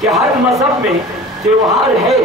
کہ ہر مذہب میں تیوہار ہے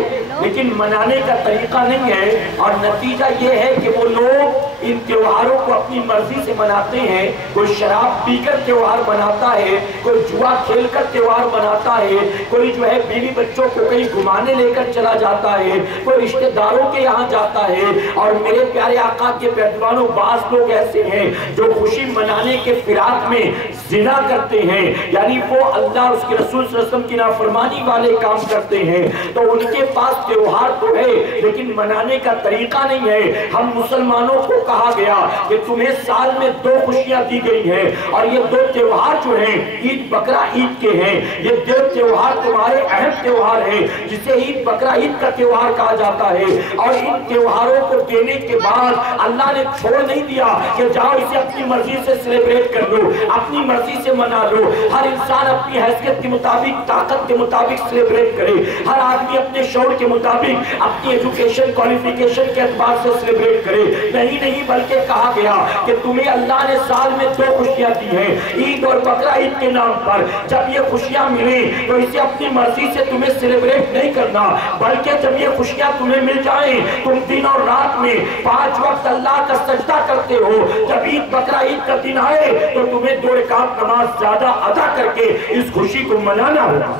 لیکن منانے کا طریقہ نہیں ہے، اور نتیجہ یہ ہے کہ وہ لوگ ان تیوہاروں کو اپنی مرضی سے مناتے ہیں۔ کوئی شراب پی کر تیوہار مناتا ہے، کوئی جوا کھیل کر تیوہار مناتا ہے، کوئی جو ہے بیوی بچوں کو کہیں گھمانے لے کر چلا جاتا ہے، کوئی رشتہ داروں کے یہاں جاتا ہے۔ اور میرے پیارے آقا کے پیروانوں، بعض لوگ ایسے ہیں جو خوشی منانے کے فراق میں زنا کرتے ہیں، یعنی وہ اللہ اور اس کے رسول صلی اللہ علیہ وسلم کی نافرمانی والے کام کرتے ہیں۔ تو ان کے پاس تیوہار تو ہے لیکن منانے کا طریقہ نہیں ہے۔ ہم مسلمانوں کو کہا گیا کہ تمہیں سال میں 2 خوشیاں دی گئی ہیں، اور یہ 2 تیوہار جو ہیں عید بقرہ عید کے ہیں۔ یہ 2 تیوہار تمہارے اہم تیوہار ہیں جسے عید بقرہ عید کا تیوہار کہا جاتا ہے۔ اور ان تیوہاروں کو دینے کے بعد اللہ نے چھوڑ نہیں دیا کہ جاؤ اسے اپنی مرضی سے سیلیبریٹ کر لو، اپنی مرضی سے منا لو۔ ہر انسان اپنی حیثیت کے مطابق، طاقت کے مطابق سیلیبریٹ کرے، ہر آدمی اپنے شعور کے مطابق، اپنی ایجوکیشن کوالیفیکیشن کے اعتبار سے سیلیبریٹ کرے۔ نہیں بلکہ کہا گیا کہ تمہیں اللہ نے سال میں 2 خوشیاں دی ہیں، عید اور بقرہ عید کے نام پر۔ جب یہ خوشیاں ملیں تو اسے اپنی مرضی سے تمہیں سیلیبریٹ نہیں کرنا، بلکہ جب یہ خوشیاں تمہیں مل جائیں تم دن اور رات میں 5 وقت اللہ کا سجدہ کرتے ہو۔ جب عید بقرہ عید کا دن آئے تو تمہیں 2 رکعت نماز زیادہ ادا کر کے اس خوشی کو منانا ہوگا۔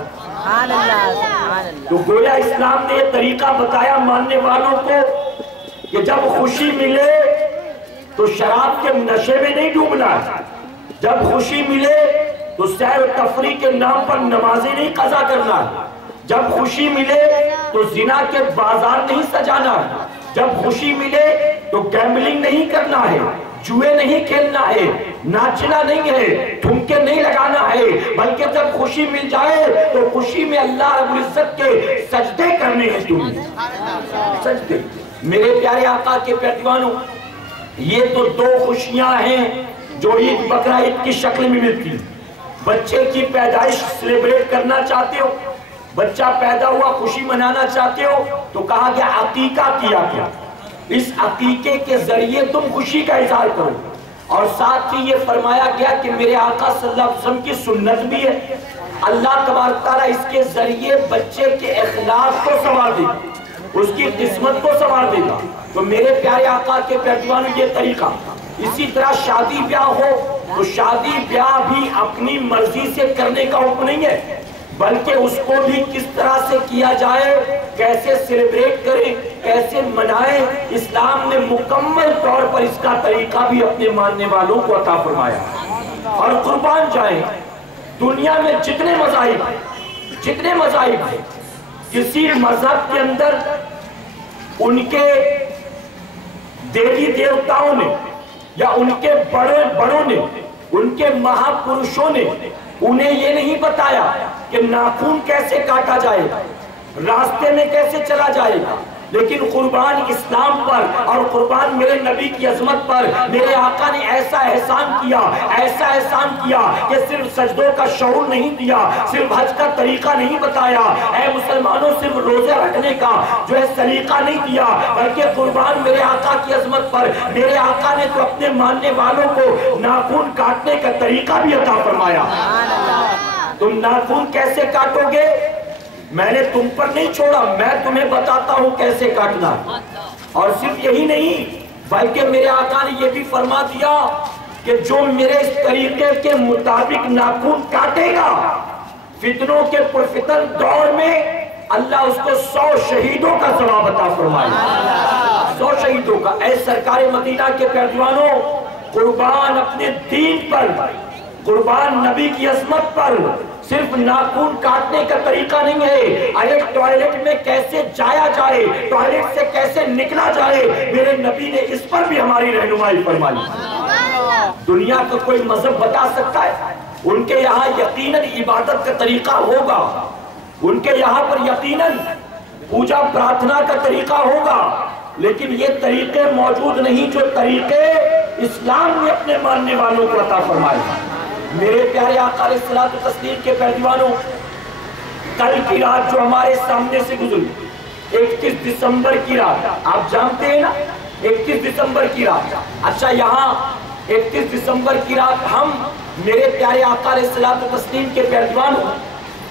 تو گویا اسلام نے یہ طریقہ بتایا ماننے والوں کو کہ جب خوشی ملے تو شراب کے نشے میں نہیں ڈوبنا ہے، جب خوشی ملے تو سیر و تفریح کے نام پر نمازیں نہیں قضا کرنا ہے، جب خوشی ملے تو زنا کے بازار نہیں سجانا ہے، جب خوشی ملے تو گیمبلنگ نہیں کرنا ہے، جوئے نہیں کھیلنا ہے، ناچنا نہیں ہے، ٹھمکے نہیں لگانا ہے، بلکہ جب خوشی مل جائے تو خوشی میں اللہ رب العزت کے سجدے کرنے ہیں تمہیں، سجدے۔ میرے پیارے آقا کے پیروانوں، یہ تو 2 خوشیاں ہیں جو عید بقرہ عید کی شکل میں ملتی ہیں۔ بچے کی پیدائش سیلیبریٹ کرنا چاہتے ہو، بچہ پیدا ہوا خوشی منانا چاہتے ہو تو کہا گیا عقیقہ کیا گیا، اس عقیقے کے ذریعے تم خوشی کا اظہار کرو۔ اور ساتھ ہی یہ فرمایا گیا کہ میرے آقا صلی اللہ علیہ وسلم کی سنت بھی ہے، اللہ تبارک تعالیٰ اس کے ذریعے بچے کے اخلاق کو سنوار دے گا، اس کی قسمت کو سنوار دے گا۔ تو میرے پیارے آقا کے پیروانوں یہ طریقہ، اسی طرح شادی بیاہ ہو تو شادی بیاہ بھی اپنی مرضی سے کرنے کا حکم نہیں ہے، بلکہ اس کو بھی کس طرح سے کیا جائے، کیسے سیلیبریٹ کریں، کیسے منائیں، اسلام نے مکمل طور پر اس کا طریقہ بھی اپنے ماننے والوں کو عطا فرمایا۔ اور قربان جائیں، دنیا میں جتنے مذاہب ہیں، کسی مذہب کے اندر ان کے دیوی دیوتاؤں نے یا ان کے بڑوں نے، ان کے مہاپرشوں نے انہیں یہ نہیں بتایا کہ ناخن کیسے کاٹا جائے گا، راستے میں کیسے چلا جائے گا، لیکن قربان اسلام پر اور قربان میرے نبی کی عظمت پر میرے آقا نے ایسا احسان کیا کہ صرف سجدوں کا شعور نہیں دیا، صرف حج کا طریقہ نہیں بتایا، اے مسلمانوں صرف روزے رکھنے کا جو ہے سلیقہ نہیں دیا، بلکہ قربان میرے آقا کی عظمت پر میرے آقا نے تو اپنے ماننے والوں کو ناخن کاٹنے کا طریقہ بھی عطا فرمایا۔ تم ناخن کیسے کاٹو گے؟ میں نے تم پر نہیں چھوڑا، میں تمہیں بتاتا ہوں کیسے کاٹنا۔ اور صرف یہی نہیں بلکہ میرے آقا نے یہ بھی فرما دیا کہ جو میرے اس طریقے کے مطابق ناخن کاٹے گا، فتنوں کے پرفتن دور میں اللہ اس کو 100 شہیدوں کا ثواب عطا فرمائے، 100 شہیدوں کا۔ اے سرکار مدینہ کے پیروانوں، قربان اپنے دین پر، قربان نبی کی عظمت پر صرف ناخن کاٹنے کا طریقہ نہیں ہے، ارے ٹوائلٹ میں کیسے جایا جائے، ٹوائلٹ سے کیسے نکلا جائے، میرے نبی نے اس پر بھی ہماری رہنمائی فرمائی۔ دنیا کا کوئی مذہب بتا سکتا ہے، ان کے یہاں یقیناً عبادت کا طریقہ ہوگا، ان کے یہاں پر یقیناً پوجا پرارتھنا کا طریقہ ہوگا، لیکن یہ طریقے موجود نہیں جو طریقے اسلام نے اپنے ماننے والوں کو عطا فرمائے۔ میرے پیارے آقا علیہ الصلوۃ والتسلیم کے پیروانوں، کل کی رات جو ہمارے سامنے سے گزری، 31 دسمبر کی رات، آپ جانتے ہیں نا 31 دسمبر کی رات۔ اچھا، یہاں 31 دسمبر کی رات ہم میرے پیارے آقا علیہ الصلوۃ والتسلیم کے پیروانوں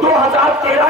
2013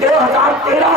2013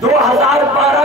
2012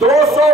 200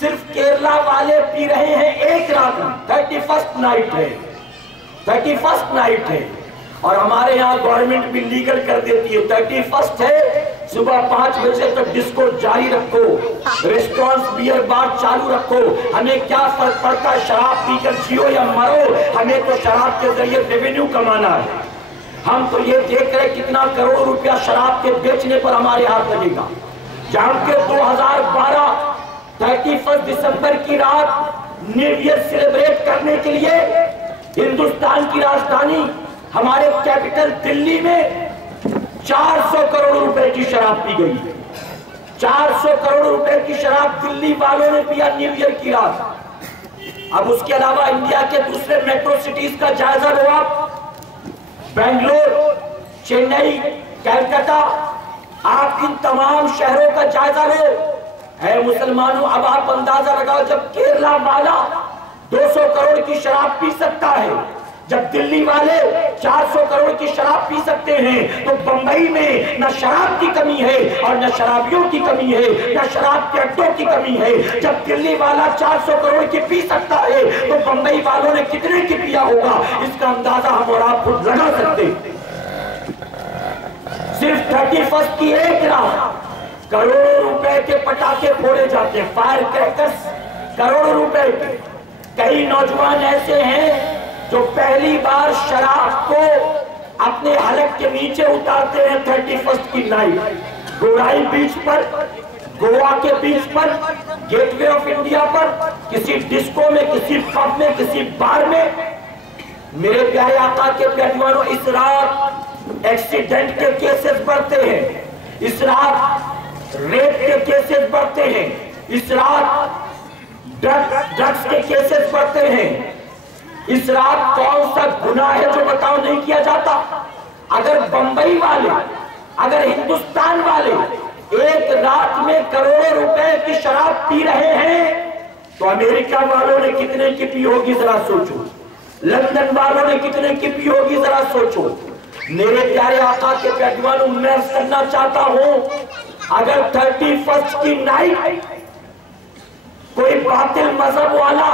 صرف کیرلا والے پی رہے ہیں ایک رات میں، 31st نائٹ ہے، 31st نائٹ ہے، اور ہمارے یہاں گورنمنٹ بھی لیگل کر دیتی ہے 31st ہے، صبح 5 بجے تک ڈسکو جاری رکھو، ریسٹورنٹس بیئر بار چالو رکھو، ہمیں کیا فرق پڑتا ہے شراب پی کر جیو یا مرو، ہمیں تو شراب کے ذریعے ریونیو کمانا ہے۔ ہم تو یہ دیکھ رہے کتنا کروڑ روپیہ شراب کے بیچنے پر ہمارے ہاتھ لگے گا، جہاں کے 2012 31 دسمبر کی رات نیو ایئر سیلیبریٹ کرنے کے لیے ہندوستان کی راجدھانی ہمارے کیپٹل دلی میں 400 کروڑ روپے کی شراب پی گئی، 400 کروڑ روپے کی شراب دلی والوں نے پیا نیو ایئر کی رات۔ اب اس کے علاوہ انڈیا کے دوسرے میٹرو سٹیز کا جائزہ لو، آپ بنگلور، چنئی، کلکتہ، آپ ان تمام شہروں کا جائزہ لو۔ اے مسلمانوں، اب آپ اندازہ لگاؤ، جب کیرلا والا 200 کروڑ کی شراب پی سکتا ہے، جب دلی والے 400 کروڑ کی شراب پی سکتے ہیں، تو بمبئی میں نہ شراب کی کمی ہے اور نہ شرابیوں کی کمی ہے، نہ شراب کے اڈوں کی کمی ہے۔ جب دلی والا 400 کروڑ کی پی سکتا ہے تو بمبئی والوں نے کتنے کی پیا ہوگا، اس کا اندازہ ہم اور آپ خود لگا سکتے ہیں۔ صرف 31 کی ایک رات کروڑوں روپے کے پٹاخے پھوڑے جاتے ہیں، فائر کریکرز کروڑوں روپے کے۔ کئی نوجوان ایسے ہیں جو پہلی بار شراب کو اپنے حلق کے نیچے اتارتے ہیں 31 کی نائٹ، گورائی بیچ پر، گوا کے بیچ پر، گیٹ وے آف انڈیا پر، کسی ڈسکو میں، کسی پب میں، کسی بار میں۔ میرے پیارے آقا کے پیروانوں، اس رات ایکسیڈنٹ کے کیسز بڑھتے ہیں، اس رات ریپ کے کیسز بڑھتے ہیں، اس رات ڈرگز کے کیسز بڑھتے ہیں، اس رات کون سا گناہ ہے جو بتاؤ نہیں کیا جاتا۔ اگر بمبئی والے، اگر ہندوستان والے ایک رات میں کروڑوں روپے کی شراب پی رہے ہیں تو امریکہ والوں نے کتنے کی پی ہوگی ذرا سوچو، لندن والوں نے کتنے کی پی ہوگی ذرا سوچو۔ میرے پیارے آقا کے پیروانوں، میں عرض کرنا چاہتا ہوں، اگر 31 کی نائٹ کوئی باطل مذہب والا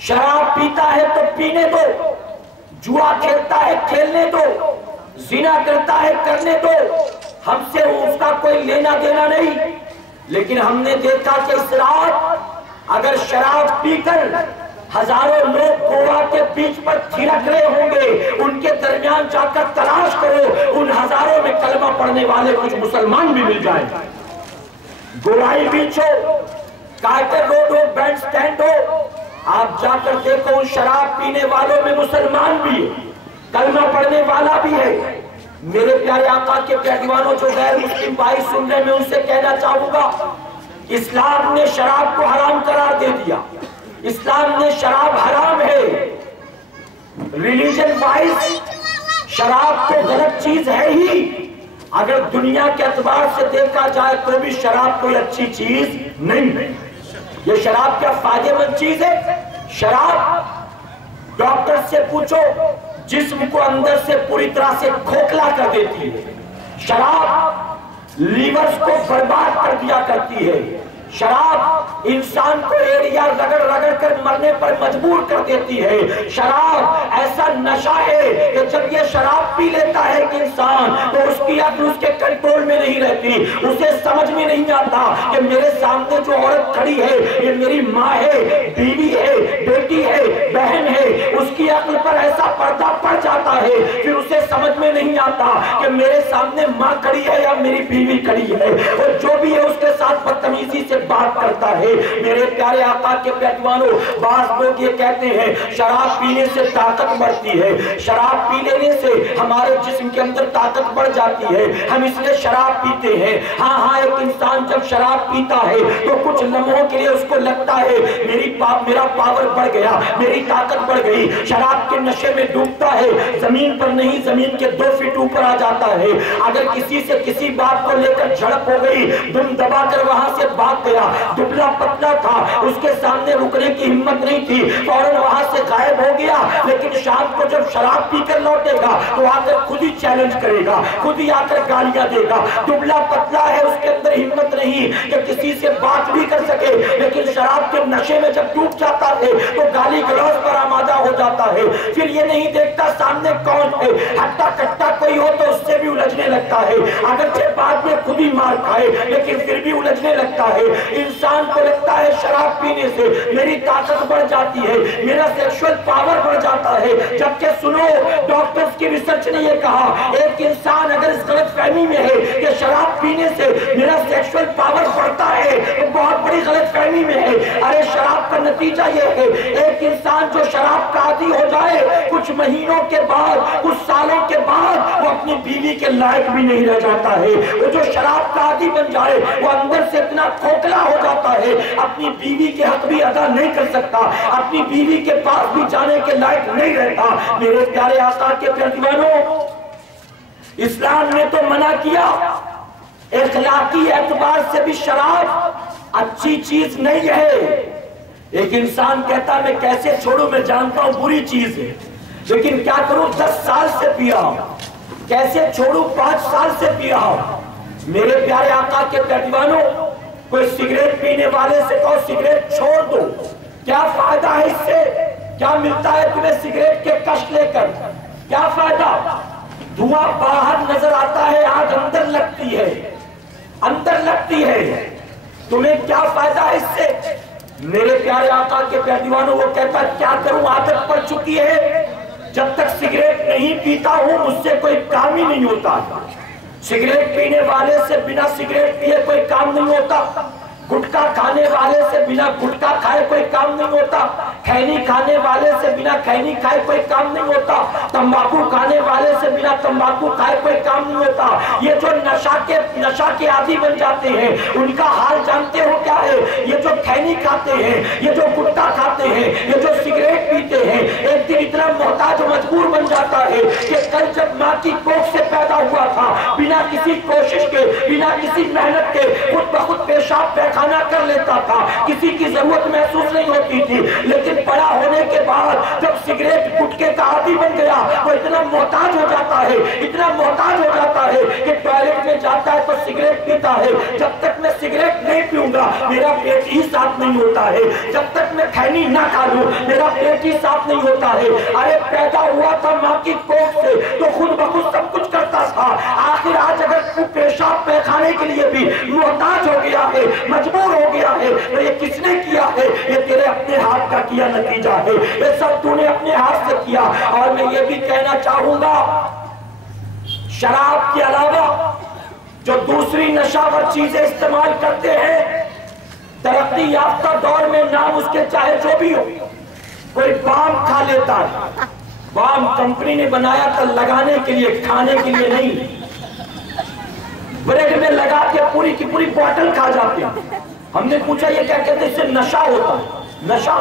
شراب پیتا ہے تو پینے دو، جوا کھیلتا ہے کھیلنے دو، زنا کرتا ہے کرنے دو، ہم سے اس کا کوئی لینا دینا نہیں۔ لیکن ہم نے دیکھا کہ اس رات اگر شراب پی کر ہزاروں لوگ گوا کے بیچ پر تھرک رہے ہوں گے، ان کے درمیان جا کر تلاش کرو، ان ہزاروں میں کلمہ پڑھنے والے کچھ مسلمان بھی مل جائیں۔ گورائی بیچ ہو، کارٹر روڈ ہو، بینڈ سٹینڈ ہو، آپ جا کر دیکھو ان شراب پینے والوں میں مسلمان بھی ہے، کلمہ پڑھنے والا بھی ہے۔ میرے پیارے آقا کے پیروانوں، جو غیر مسلم بھائی سن رہے، میں ان سے کہنا چاہوں گا، اسلام نے شراب کو حرام قرار دے دیا، اسلام نے شراب حرام ہے، ریلیجن وائز شراب تو غلط چیز ہے ہی، اگر دنیا کے اعتبار سے دیکھا جائے تو بھی شراب کوئی اچھی چیز نہیں۔ یہ شراب کیا فائدہ مند چیز ہے؟ شراب ڈاکٹر سے پوچھو، جسم کو اندر سے پوری طرح سے کھوکھلا کر دیتی ہے، شراب لیورز کو برباد کر دیا کرتی ہے، شراب انسان کو ایڑیا رگڑ رگڑ کر مرنے پر مجبور کر دیتی ہے، شراب ایسا نشہ ہے کہ جب یہ شراب پی لیتا ہے کہ انسان تو اس کی عقل اس کے کنٹرول میں نہیں رہتی، اسے سمجھ میں نہیں آتا کہ میرے سامنے جو عورت کھڑی ہے یہ میری ماں ہے، بیوی ہے، بیٹی ہے، بہن ہے، اس کی عقل پر ایسا پردہ پڑ جاتا ہے، پھر اسے سمجھ میں نہیں آتا کہ میرے سامنے ماں کھڑی ہے یا میری بیوی کھڑی ہے، اور جو بھی ہے اس کے ساتھ بدتمیزی سے بات کرتا ہے۔ میرے پیارے آقا کے پیروانوں، بعض لوگ یہ کہتے ہیں شراب پینے سے طاقت بڑھتی ہے، شراب پی لینے سے ہمارے جسم کے اندر طاقت بڑھ جاتی ہے، ہم اس لیے شراب پیتے ہیں۔ ہاں ایک انسان جب شراب پیتا ہے تو کچھ لمحوں کے لیے اس کو لگتا ہے میرا پاور بڑھ گیا، میری طاقت بڑھ گئی، شراب کے نشے میں ڈوبتا ہے، زمین پر نہیں زمین کے 2 فٹ اوپر آ جاتا ہے. اگر کسی سے کسی بات کو لے کر جھڑپ ہو گئی، دم دبا کر وہاں سے بھاگ گیا. دبلا پتلا تھا، اس کے سامنے رکنے کی ہمت نہیں تھی، فوراً وہاں سے غائب ہو گیا. لیکن شام کو جب شراب پی کر لوٹے گا تو آ کر خود ہی چیلنج کرے گا، خود ہی آ کر گالیاں دے گا. دبلا پتلا ہے، اس کے اندر ہمت نہیں کہ کسی سے بات بھی کر سکے، لیکن شراب کے نشے میں جب ڈوب جاتا ہے تو گالی گلوچ پر آمادہ ہو جاتا ہے. پھر یہ نہیں دیکھتا سامنے کون ہے، ہٹا کٹا کوئی ہو تو اس سے بھی الجھنے لگتا ہے. اگرچہ بعد میں خود ہی مار کھائے لیکن پھر بھی الجھنے لگتا ہے. انسان کو لگتا ہے شراب پینے سے میری طاقت بڑھ جاتی ہے، میرا سیکشول پاور بڑھ جاتا ہے. جبکہ سنو، ڈاکٹرز کی ریسرچ نے یہ کہا، ایک انسان اگر اس غلط فہمی میں ہے کہ شراب پینے سے میرا سیکشول پاور بڑھتا ہے تو بہت بڑی غلط فہمی میں ہے. ارے شراب کا نتیجہ یہ ہے، ایک انسان جو شراب کا عادی ہو جائے کچھ مہینوں کے بعد، کچھ سالوں کے بعد وہ اپنی بیوی کے لائق بھی نہیں رہ جاتا ہے. وہ جو شراب کا عادی بن جائے وہ اندر سے اتنا کھوکھلا ہو جاتا ہے، اپنی بیوی کے حق بھی ادا نہیں کر سکتا، اپنی بیوی کے پاس بھی جانے کے لائق نہیں رہتا. میرے پیارے آقا کے پیروانوں، اسلام نے تو منع کیا، اخلاقی اعتبار سے بھی شراب اچھی چیز نہیں ہے. ایک انسان کہتا میں کیسے چھوڑوں، میں جانتا ہوں بری چیز ہے لیکن کیا کروں، 10 سال سے پی رہا ہوں، کیسے چھوڑوں، 5 سال سے پی رہا ہوں. میرے پیارے آقا کے پیروانوں، کوئی سگریٹ پینے والے سے کہو سگریٹ چھوڑ دو، کیا فائدہ ہے اس سے؟ کیا ملتا ہے تمہیں سگریٹ کے کش لے کر؟ کیا فائدہ؟ دھواں باہر نظر آتا ہے، آگ اندر لگتی ہے، اندر لگتی ہے. تمہیں کیا فائدہ ہے اس سے؟ میرے پیارے آقا کے پیروانوں، وہ کہتا کیا کروں، عادت پڑ چکی ہے، جب تک سگریٹ نہیں پیتا ہوں مجھ سے کوئی کام ہی نہیں ہوتا. سگریٹ پینے والے سے بنا سگریٹ پیے کوئی کام نہیں ہوتا، گٹکا کھانے والے سے بنا گٹکا کھائے کوئی کام نہیں ہوتا، کھینی کھانے والے سے بنا کھینی کھائے کوئی کام نہیں ہوتا، تمباکو کھانے والے سے بنا تمباکو کھائے کوئی کام نہیں ہوتا. یہ جو نشہ کے عادی بن جاتے ہیں ان کا حال جانتے ہو کیا ہے؟ یہ جو کھینی کھاتے ہیں، یہ جو گٹکا کھاتے ہیں، یہ جو سگریٹ پیتے ہیں، ایک دن اتنا محتاج و مجبور بن جاتا ہے کہ کل جب ماں کی کوکھ سے پیدا ہوا تھا، بنا کسی کوشش کے، بنا کسی محنت کے خود بخود پیشاب پیخانہ کر لیتا تھا، کسی کی ضرورت محسوس نہیں ہوتی تھی. لیکن بڑا ہونے کے بعد جب سگریٹ گٹکے کا عادی بن گیا وہ اتنا محتاج ہو جاتا ہے، اتنا محتاج ہو جاتا ہے کہ ٹوائلٹ میں جاتا ہے تو سگریٹ پیتا ہے. جب تک میں سگریٹ نہیں پیوں گا میرا پیٹ ہی صاف نہیں ہوتا ہے، جب تک میں کھینی نہ کھا لوں میرا پیٹ ہی صاف نہیں ہوتا ہے. ارے پیدا ہوا تھا ماں کی کوکھ سے تو خود بخود سب کچھ کرتا تھا، آخر آج اگر تو پیشاب پیخانے کے لیے بھی محتاج ہو گیا ہے، مجبور ہو گیا ہے، تو یہ کس نے کیا ہے؟ یہ تیرے اپنے ہاتھ کا کیا نتیجہ ہے، یہ سب تو نے اپنے ہاتھ سے کیا. اور میں یہ بھی کہنا چاہوں گا، شراب کے علاوہ جو دوسری نشاور چیزیں استعمال کرتے ہیں، ترقی یافتہ دور میں نام اس کے چاہے جو بھی ہو، کوئی بام کھا لیتا ہے، بام کمپنی نے بنایا تھا لگانے کے لیے، کھانے کے لیے نہیں، بریڈ میں لگا کے پوری کی پوری بوٹل کھا جاتے ہیں. ہم نے پوچھا یہ کیا کہتے ہیں؟ اس سے نشہ ہوتا ہے، نشہ.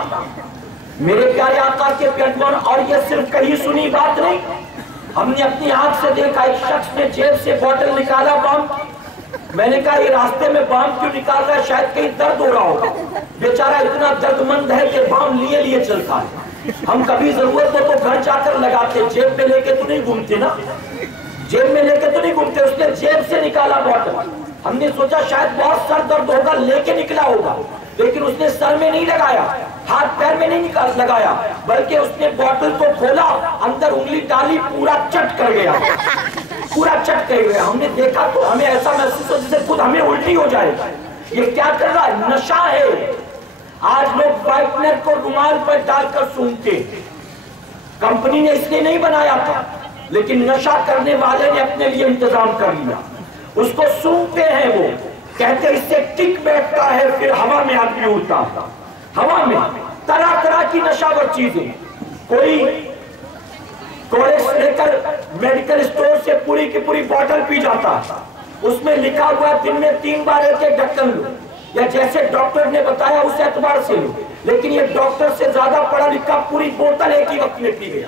میرے پیارے آقا کے پیروان، اور یہ صرف کہیں سنی بات نہیں، ہم نے اپنی آنکھ سے دیکھا. ایک شخص نے جیب سے بوٹل نکالا بام کی. میں نے کہا یہ راستے میں بام کیوں نکال رہا ہے؟ شاید کہیں درد ہو رہا ہوگا، بیچارہ اتنا درد مند ہے کہ بام لیے لیے چلتا ہے. ہم کبھی ضرورت ہو تو گھر جا کر لگاتے، جیب میں لے کے تو نہیں گھومتے نا، جیب میں لے کے تو نہیں گھومتے. اس نے جیب سے نکالا بوٹل. ہم نے سوچا شاید بہت سر درد ہوگا، لے کے نکلا ہوگا، لیکن اس نے سر میں نہیں لگایا، ہاتھ پیر میں نہیں لگایا، بلکہ اس نے بوٹل کو کھولا، اندر انگلی ڈالی، پورا چٹ کر گیا، پورا چٹ کر گیا. ہم نے دیکھا تو ہمیں ایسا محسوس ہو جیسے خود ہمیں الٹی ہو جائے. یہ کیا کر رہا ہے؟ نشہ ہے. آج لوگ وائٹنر کو رومال پر ڈال کر سونگتے، کمپنی نے اس لیے نہیں بنایا تھا لیکن نشہ کرنے والے نے اپنے لیے انتظام کر لیا. اس کو سونگتے ہیں، وہ کہتے اس سے ٹک بیٹھتا ہے، پھر ہوا میں آدمی اڑتا ہے. ہوا میں طرح طرح کی نشاور چیزیں. کوئی کورس لے کر میڈیکل اسٹور سے پوری کی پوری بوٹل پی جاتا ہے، اس میں لکھا ہوا دن میں 3 بار ایک ڈھکن لو، یا جیسے ڈاکٹر نے بتایا اس اعتبار سے لو. لیکن یہ ڈاکٹر سے زیادہ پڑھا لکھا پوری بوتل ایک ہی وقت میں پی گیا.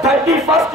31st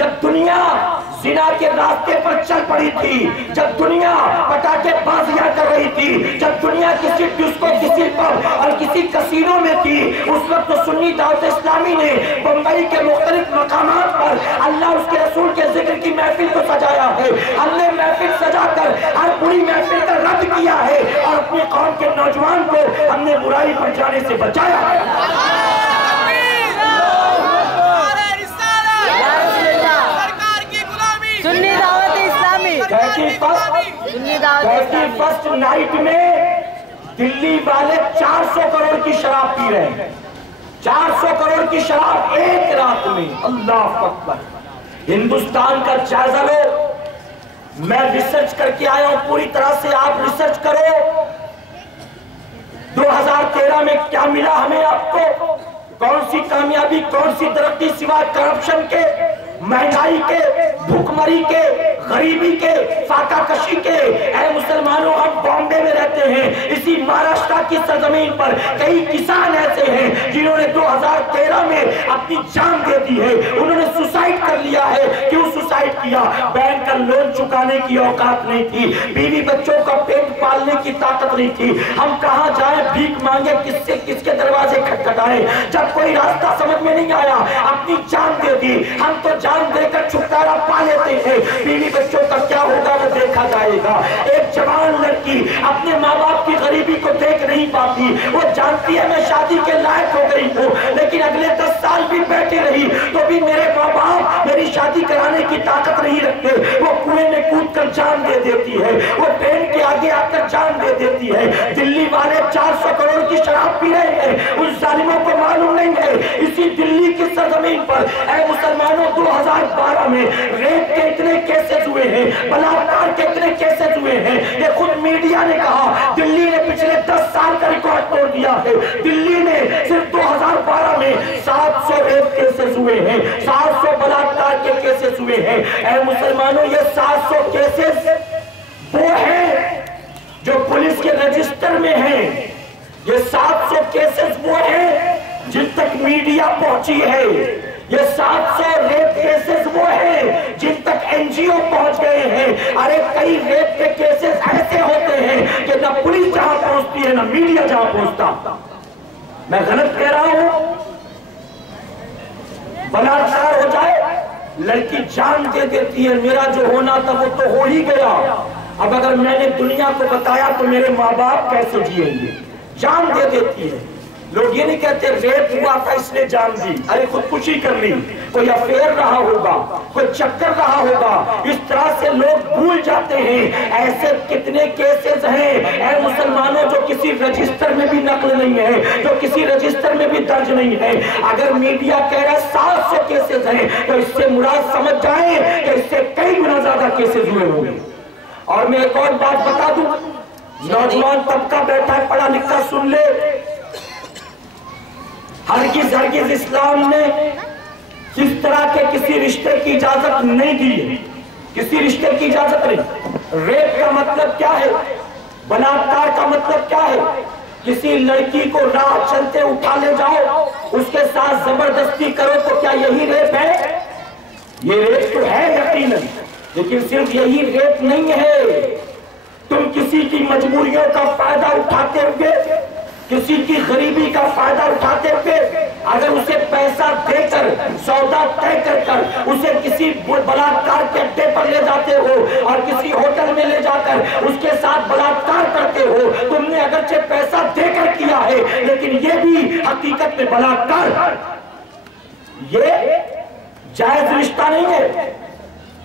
جب دنیا زنا کے راستے پر چل پڑی تھی، جب دنیا پٹاخے بازیاں کر رہی تھی، جب دنیا کسی ڈسکو، کسی پب اور کسی کسینوں میں تھی، اس وقت تو سنی دعوت اسلامی نے بمبئی کے مختلف مقامات پر اللہ اس کے رسول کے ذکر کی محفل کو سجایا ہے۔ ہم نے محفل سجا کر ہر بری محفل کا رد کیا ہے اور اپنی قوم کے نوجوان کو ہم نے برائی پر جانے سے بچایا ہے۔ فرسٹ نائٹ میں دلی والے 400 کروڑ کی شراب پی رہے ہیں، 400 کروڑ کی شراب ایک رات میں۔ اللہ اکبر۔ ہندوستان کا جائزہ لو، میں ریسرچ کر کے آیا ہوں، پوری طرح سے آپ ریسرچ کرو۔ 2013 میں کیا ملا ہمیں؟ آپ کو کون سی کامیابی، کون سی ترقی سوائے کرپشن کے، مہنگائی کے، بھوکمری کے، غریبی کے، فاقہ کشی کے؟ اے مسلمانوں، ہم بامبے میں رہتے ہیں، اسی مہاراشٹر کی سرزمین پر کئی کسان ایسے ہیں جنہوں نے 2013 میں اپنی جان دے دی ہے، انہوں نے سوسائڈ کر لیا ہے۔ کیوں سوسائڈ کیا؟ بینک کا لون چکانے کی اوقات نہیں تھی، بیوی بچوں کا پیٹ پالنے کی طاقت نہیں تھی۔ ہم کہاں جائیں، بھیک مانگے، کس کے دروازے کھٹکھٹائیں؟ جب کوئی راستہ سمجھ میں نہیں آیا، اپنی جان دے دی۔ ہم تو جان دے کر چھٹکارا پا لیتے ہیں، بیوی بچوں کا کیا ہوگا وہ دیکھا جائے گا۔ ایک جوان لڑکی اپنے ماں باپ کی غریبی کو دیکھ نہیں پاتی، وہ جانتی ہے میں شادی کے لائق ہو گئی ہوں، لیکن اگلے 10 سال بھی بیٹھی رہی تو بھی میرے ماں باپ میری شادی کرانے کی طاقت نہیں رکھتے۔ وہ کنویں میں کود کر جان دے دیتی ہے، وہ ٹرین کے آگے آ کر جان دے دیتی ہے۔ دلی والے 400 کروڑ کی شراب پی رہے ہیں، ان ظالموں کو معلوم نہیں ہے اسی دلی کی سرزمین پر اے مسلمانوں 2012 میں ریپ کے اتنے کیسز ہوئے ہیں، بلاکار کے اتنے کیسز ہوئے ہیں، یہ خود میڈیا نے کہا۔ دلی نے پچھلے 10 سال کا ریکارڈ توڑ دیا ہے۔ دلی نے صرف 2012 میں 700 ریپ کیسز ہوئے ہیں، 700 بلاکار کے کیسز ہوئے ہیں۔ اے مسلمانوں، یہ 700 کیسز وہ ہیں جو پولیس کے رجسٹر میں ہیں، یہ 700 کیسز وہ ہیں جن تک میڈیا پہنچی ہے، یہ 700 ریپ کیسز وہ ہیں جن تک این جی او پہنچ گئے ہیں۔ ارے کئی ریپ کے کیسز ایسے ہوتے ہیں کہ نہ پولیس جہاں پہنچتی ہے نہ میڈیا جہاں پہنچتا۔ میں غلط کہہ رہا ہوں؟ بلاکار ہو جائے، لڑکی جان دے دیتی ہے، میرا جو ہونا تھا وہ تو ہو ہی گیا، اب اگر میں نے دنیا کو بتایا تو میرے ماں باپ کیسے جیئیں گے؟ جان دے دیتی ہے۔ لوگ یہ نہیں کہتے ریپ ہوا تھا اس نے جان دی، ارے خودکشی کر لی، کوئی افیئر رہا ہوگا، کوئی چکر رہا ہوگا، اس طرح سے لوگ بھول جاتے ہیں۔ ایسے کتنے کیسز ہیں اے مسلمانوں جو کسی رجسٹر میں بھی نقل نہیں ہے، جو کسی رجسٹر میں بھی درج نہیں ہے۔ اگر میڈیا کہہ رہا ہے 700 کیسز ہیں تو اس سے مراد سمجھ جائیں کہ اس سے کئی گنا زیادہ کیسز ہوئے ہوں گے۔ اور میں ایک اور بات بتا دوں، نوجوان طبقہ بیٹھا ہے پڑھا لکھا، سن لے، ہرگز اسلام نے کس طرح کے کسی رشتے کی اجازت نہیں دی، کسی رشتے کی اجازت نہیں۔ ریپ کا مطلب کیا ہے؟ بلاکار کا مطلب کیا ہے؟ کسی لڑکی کو راہ چلتے اٹھا لے جاؤ، اس کے ساتھ زبردستی کرو تو کیا یہی ریپ ہے؟ یہ ریپ تو ہے یقیناً، لیکن صرف یہی ریپ نہیں ہے۔ تم کسی کی مجبوریوں کا فائدہ اٹھاتے ہوئے، کسی کی غریبی کا فائدہ اٹھاتے ہوئے، اگر اسے پیسہ دے کر سودا طے کر کر اسے کسی بلاکار کے اڈے پر لے جاتے ہو اور کسی ہوٹل میں لے جا کر اس کے ساتھ بلاکار کرتے ہو، تم نے اگرچہ پیسہ دے کر کیا ہے لیکن یہ بھی حقیقت میں بلاکار، یہ جائز رشتہ نہیں ہے،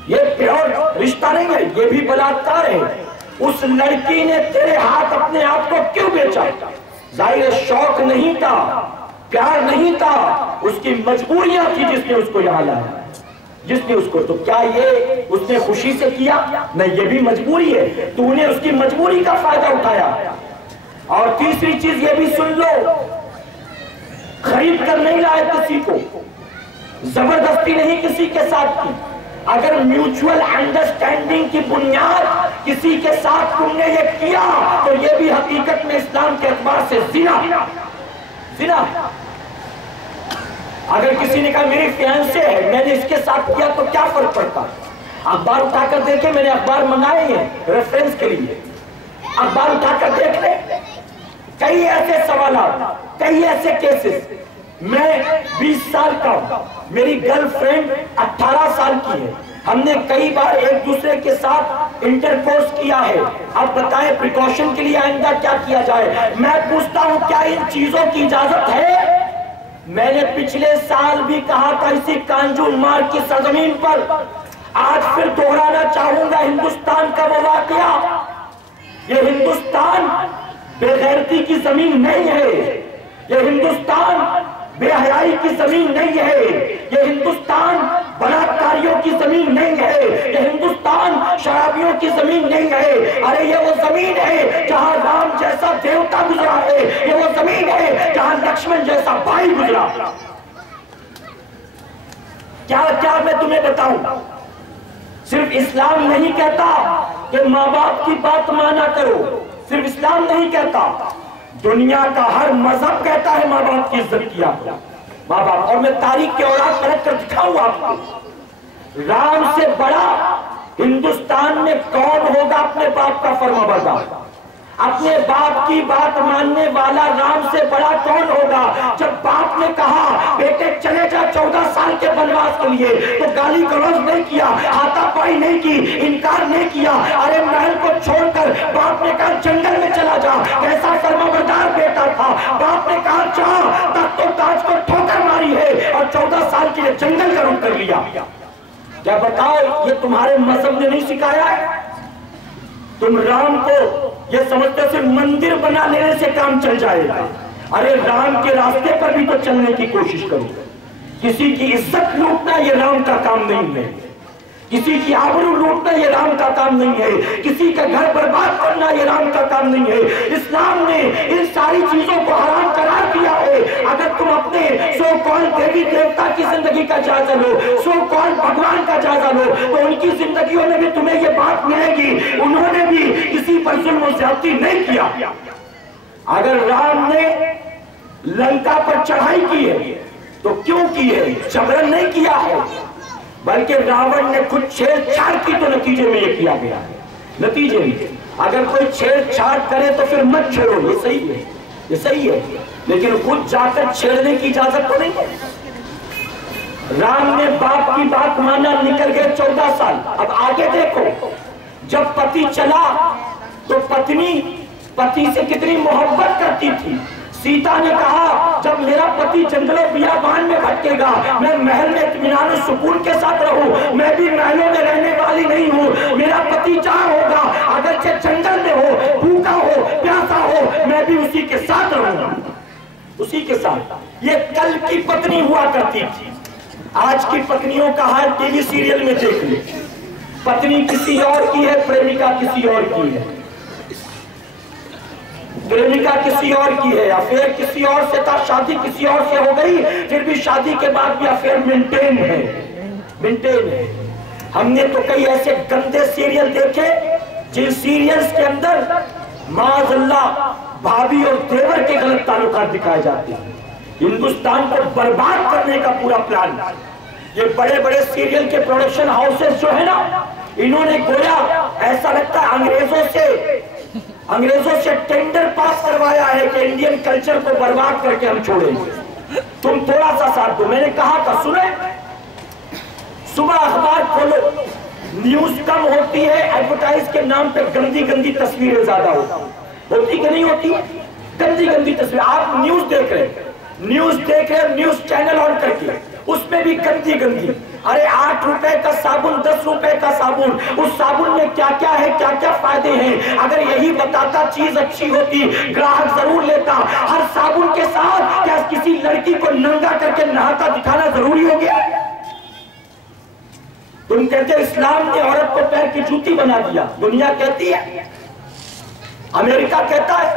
یہ پیور رشتہ نہیں ہے، یہ بھی بلاکار ہے۔ اس لڑکی نے تیرے ہاتھ اپنے آپ کو کیوں بیچا؟ ظاہر شوق نہیں تھا، پیار نہیں تھا، اس کی مجبوریاں تھی جس نے اس کو یہاں لایا، جس نے اس کو، تو کیا یہ اس نے خوشی سے کیا؟ نہیں، یہ بھی مجبوری ہے، تو نے اس کی مجبوری کا فائدہ اٹھایا۔ اور تیسری چیز یہ بھی سن لو، خرید کر نہیں لائے کسی کو، زبردستی نہیں کسی کے ساتھ کی، اگر میوچول انڈرسٹینڈنگ کی بنیاد کسی کے ساتھ تم نے یہ کیا تو یہ بھی حقیقت میں اسلام کے اعتبار سے زنا۔ اگر کسی نے کہا میری فیانسے ہے، میں نے اس کے ساتھ کیا تو کیا فرق پڑتا؟ اخبار اٹھا کر دیکھیں، میں نے اخبار منگائے ہیں ریفرنس کے لیے، اخبار اٹھا کر دیکھ لیں، کئی ایسے سوالات، کئی ایسے کیسز۔ میں 20 سال کا ہوں، میری گرل فرینڈ 18 سال کی ہے، ہم نے کئی بار ایک دوسرے کے ساتھ انٹرکورس کیا ہے۔ اب بتائیں پریکاشن کے لیے آئندہ کیا کیا جائے؟ میں پوچھتا ہوں کیا ان چیزوں کی اجازت ہے؟ میں نے پچھلے سال بھی کہا تھا اسی کانجون مار کی سرزمین پر، آج پھر دہرانا چاہوں گا، ہندوستان کا وہ واقعہ، یہ ہندوستان بے غیرتی کی زمین نہیں ہے، یہ ہندوستان بے حیائی کی زمین نہیں ہے، یہ ہندوستان بلاکاریوں کی زمین نہیں ہے، یہ ہندوستان شرابیوں کی زمین نہیں ہے، ارے یہ وہ زمین ہے جہاں رام جیسا دیوتا گزرا ہے، یہ وہ زمین ہے جہاں لکشمن جیسا بھائی گزرا۔ کیا کیا میں تمہیں بتاؤں؟ صرف اسلام نہیں کہتا کہ ماں باپ کی بات مانا کرو، صرف اسلام نہیں کہتا، دنیا کا ہر مذہب کہتا ہے ماں باپ کی عزت کیا کرو، ماں باپ۔ اور میں تاریخ کے اوراق پلٹ کر دکھاؤں آپ کو، رام سے بڑا ہندوستان میں کون ہوگا اپنے باپ کا فرمانبردار؟ اپنے باپ کی بات ماننے والا رام سے بڑا کون ہوگا؟ جب باپ نے کہا بیٹے چلے جا 14 سال کے بنواس کے لیے تو گالی گلوچ نہیں کیا، ہاتھا پائی نہیں کی، انکار نہیں کیا، ارے محل کو چھوڑ کر باپ نے کہا جنگل میں چلا جا۔ کیسا فرمانبردار بیٹا تھا، باپ نے کہا جا، تخت و تاج کو ٹھوکر ماری ہے اور 14 سال کے لیے جنگل کا رخ کر لیا۔ کیا بتاؤ یہ تمہارے مذہب نے نہیں سکھایا ہے؟ تم رام کو یہ سمجھتے صرف مندر بنا لینے سے کام چل جائے گا، ارے رام کے راستے پر بھی تو چلنے کی کوشش کرو۔ کسی کی عزت لوٹنا یہ رام کا کام نہیں ہے، کسی کی آبرو لوٹنا یہ رام کا کام نہیں ہے، کسی کا گھر برباد کرنا یہ رام کا کام نہیں ہے۔ اسلام نے ان ساری چیزوں کو حرام قرار دیا ہے۔ اگر تم اپنے سو کال دیوی دیوتا کی زندگی کا جائزہ لو، سو کال بھگوان کا جائزہ لو، تو ان کی زندگیوں میں بھی تمہیں یہ بات ملے گی انہوں نے بھی کسی پر ظلم و زیادتی نہیں کیا۔ اگر رام نے لنکا پر چڑھائی کی ہے تو کیوں کی ہے؟ جبرن نہیں کیا ہے، بلکہ راون نے خود چھیڑ چھاڑ کی تو نتیجے میں یہ کیا گیا ہے۔ نتیجے میں اگر کوئی چھیڑ چھاڑ کرے تو پھر مت چھیڑو، یہ صحیح ہے، یہ صحیح ہے، لیکن خود جا کر چھیڑنے کی اجازت تو نہیں ہے۔ رام نے باپ کی بات مانا، نکل گئے 14 سال۔ اب آگے دیکھو، جب پتی چلا تو پتی سے کتنی محبت کرتی تھی۔ سیتا نے کہا جب میرا پتی جنگل و بیابان میں بھٹکے گا میں محل میں اطمینان و سکون کے ساتھ رہوں، میں بھی محلوں میں رہنے والی نہیں ہوں، میرا پتی جہاں ہوگا اگرچہ جنگل میں ہو، بھوکا ہو، پیاسا ہو، میں بھی اسی کے ساتھ رہوں گا، اسی کے ساتھ۔ یہ کل کی پتنی ہوا کرتی تھی، آج کی پتنیوں کا حال ٹی وی سیریل میں دیکھ لیں، پتنی کسی اور کی ہے، پریمکا کسی اور کی ہے، پریمکا کسی اور کی ہے، افیئر کسی اور سے تھا، شادی کسی اور سے ہو گئی، پھر بھی شادی کے بعد بھی افیئر مینٹین ہے۔ ہم نے تو کئی ایسے گندے سیریل دیکھے جن سیریلز کے اندر معاذ اللہ بھابھی اور دیور کے غلط تعلقات دکھائے جاتے ہیں۔ ہندوستان کو برباد کرنے کا پورا پلان، یہ بڑے بڑے سیریل کے پروڈکشن ہاؤسز جو ہے نا، انہوں نے گویا ایسا لگتا ہے انگریزوں سے ٹینڈر پاس کروایا ہے کہ انڈین کلچر کو برباد کر کے ہم چھوڑیں گے، تم تھوڑا سا ساتھ دو۔ میں نے کہا تھا سنیں، صبح اخبار کھولو، نیوز کم ہوتی ہے، ایڈورٹائز کے نام پہ گندی گندی تصویریں زیادہ ہوتی کہ نہیں ہوتی؟ گندی گندی تصویر، آپ نیوز دیکھ رہے نیوز چینل آن کر کے، اس میں بھی گندی گندی، ارے 8 روپے کا صابن، 10 روپے کا صابن، اس صابن میں کیا کیا ہے، کیا کیا فائدے ہیں، اگر یہی بتاتا چیز اچھی ہوتی گراہک ضرور لیتا۔ ہر صابن کے ساتھ کیا کسی لڑکی کو ننگا کر کے نہاتا دکھانا ضروری ہو گیا؟ تم کہتے اسلام نے عورت کو پیر کی جوتی بنا دیا، دنیا کہتی ہے، امریکہ کہتا ہے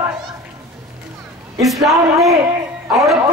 اسلام نے عورت کو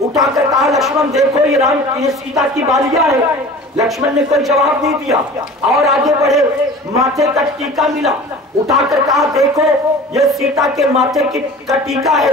اٹھا کر کہا لکشمن دیکھو یہ سیتا کی بالیاں ہے. لکشمن نے کوئی جواب نہیں دیا اور آگے بڑھے. ماتھے کا ٹیکا ملا, اٹھا کر کہا دیکھو یہ سیتا کے ماتھے کا ٹیکا ہے.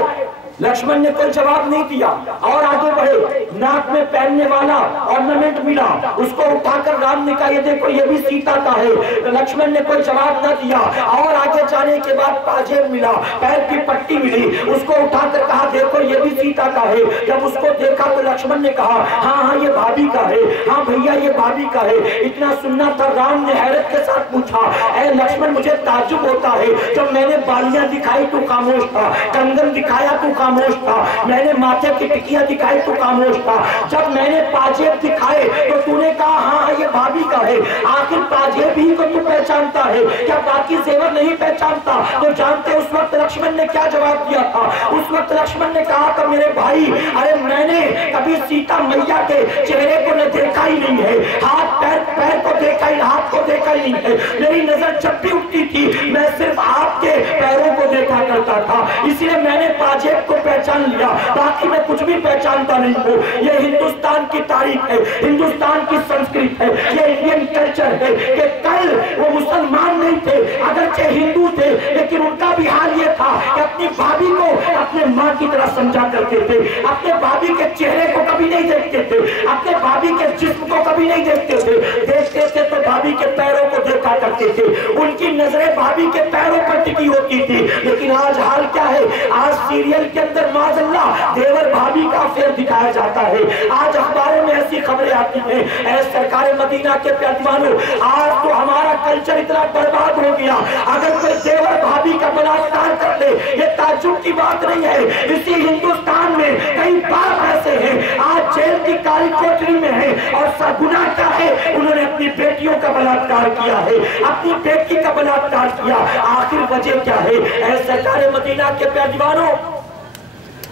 لکشمن نے کوئی جواب نہیں دیا اور آگے بڑھے. ناک میں پہننے والا ornament ملا, اس کو اٹھا کر رام نے کہا یہ دیکھو یہ بھی سیتا کا ہے. لکشمن نے کوئی جواب نہ دیا اور آگے جانے کے بعد پاجیب ملا, پیر کی پٹی ملی, اس کو اٹھا کر کہا دیکھو یہ بھی سیتا کا ہے. جب اس کو دیکھا تو لکشمن نے کہا ہاں یہ بھابھی کا ہے, ہاں بھیا یہ بھابھی کا ہے. اتنا سننا تھا. رام نے حیرت کے ساتھ پوچھا اے لکشمن مجھے تعجب ہوتا ہے, جب میں نے بالیاں دکھائی تو خاموش تھا, کنگن دکھایا تو خاموش تھا, میں نے ماتھے کی ٹکیاں دکھائی تو خاموش تھا, جب میں نے پاجیب دکھائے تو نے کہا ہاں یہ بھابھی کا ہے. آخر پاجیب ہی کو تو پہچانتا ہے, کیا باقی زیور نہیں پہچانتا؟ تو جانتے اس وقت لکشمن نے کیا جواب دیا تھا؟ اس وقت لکشمن نے کہا تھا میرے بھائی ارے میں نے کبھی سیتا میاں کے چہرے کو نہ دیکھا ہی نہیں ہے, ہاتھ پیر کو دیکھا ہی, ہاتھ کو دیکھا ہی نہیں ہے. میری نظر جب بھی اٹھتی تھی میں صرف آپ کے پیروں کو دیکھا کرتا تھا, اس لیے میں نے پاجیب کو پہچان لیا, باقی میں کچھ بھی پہچانتا نہیں ہوں. یہ ہندوستان کی تاریخ ہے, ہندوستان کی سنسکرت ہے, یہ انڈین کلچر ہے کہ کل وہ مسلمان نہیں تھے, اگرچہ ہندو تھے, لیکن ان کا بھی حال یہ تھا کہ اپنی بھابھی کو اپنے ماں کی طرح سمجھا کرتے تھے, اپنے بھابھی کے چہرے کو کبھی نہیں دیکھتے تھے, اپنے بھابھی کے جسم کو کبھی نہیں دیکھتے تھے, دیکھتے تھے تو بھابھی کے پیروں کو دیکھا کرتے تھے. ان کی نظریں بھابھی کے پیروں پر ٹکی ہوتی تھی. لیکن آج حال کیا ہے؟ آج سیریل کے اندر معاذ اللہ دیور بھابھی کا افیئر دکھایا جاتا ہے. آج اخباروں میں ایسی خبریں آتی ہیں. اے سرکار مدینہ کے پیغمبروں, آج تو ہمارا کلچر اتنا برباد ہو گیا, اگر کوئی دیور بھابھی کا بلاکار کر لے یہ تعجب کی بات نہیں ہے. اسی ہندوستان میں کئی باپ ایسے ہیں آج جیل کی کالی کوٹری میں ہیں اور گناہ کیا ہے, انہوں نے اپنی بیٹیوں کا بلاکار کیا ہے, اپنی بیٹی کا بلاکار کیا. آخر وجہ کیا ہے؟ اے سرکار مدینہ کے پیغمبروں,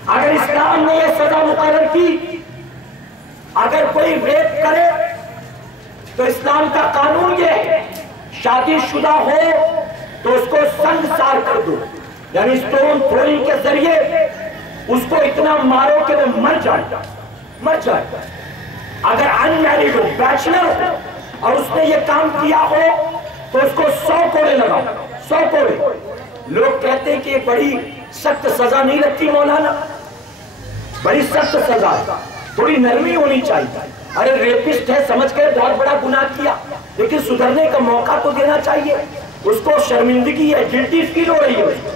اگر اسلام نے یہ سزا مقرر کی اگر کوئی ریپ کرے تو اسلام کا قانون یہ ہے شادی شدہ ہو تو اس کو سنگسار کر دو, یعنی سٹون تھروئنگ کے ذریعے اس کو اتنا مارو کہ وہ مر جائے. اگر ان میریڈ ہو, بیچلر ہو اور اس نے یہ کام کیا ہو تو اس کو 100 کوڑے لگاؤ, 100 کوڑے. لوگ کہتے ہیں کہ بڑی سخت سزا نہیں لگتی مولانا, بڑی سخت سزا, تھوڑی نرمی ہونی چاہیے. ارے ریپسٹ ہے سمجھ کر بہت بڑا گناہ کیا, لیکن سدھرنے کا موقع تو دینا چاہیے. اس کو شرمندگی ہے, گلٹی فیل ہو رہی ہے,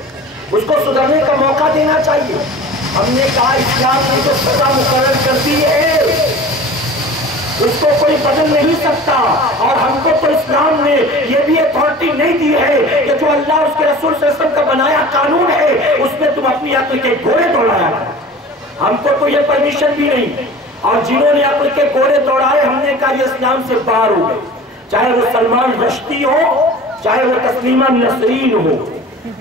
اس کو سدھرنے کا موقع دینا چاہیے. ہم نے کہا اسلام نے جو سزا مقرر کر دی ہے اس کو کوئی بدل نہیں سکتا, اور ہم کو تو اسلام نے یہ بھی اتھارٹی نہیں دی ہے کہ جو اللہ اس کے رسول صلی اللہ علیہ وسلم کا بنایا قانون ہے اس میں تم اپنی عقل کے گھوڑے دوڑایا. ہم کو تو یہ پرمیشن بھی نہیں, اور جنہوں نے عقل کے گھوڑے دوڑائے ہم نے کہا یہ اسلام سے باہر ہو گئے, چاہے وہ سلمان رشدی ہو چاہے وہ تسلیمہ نسرین ہو.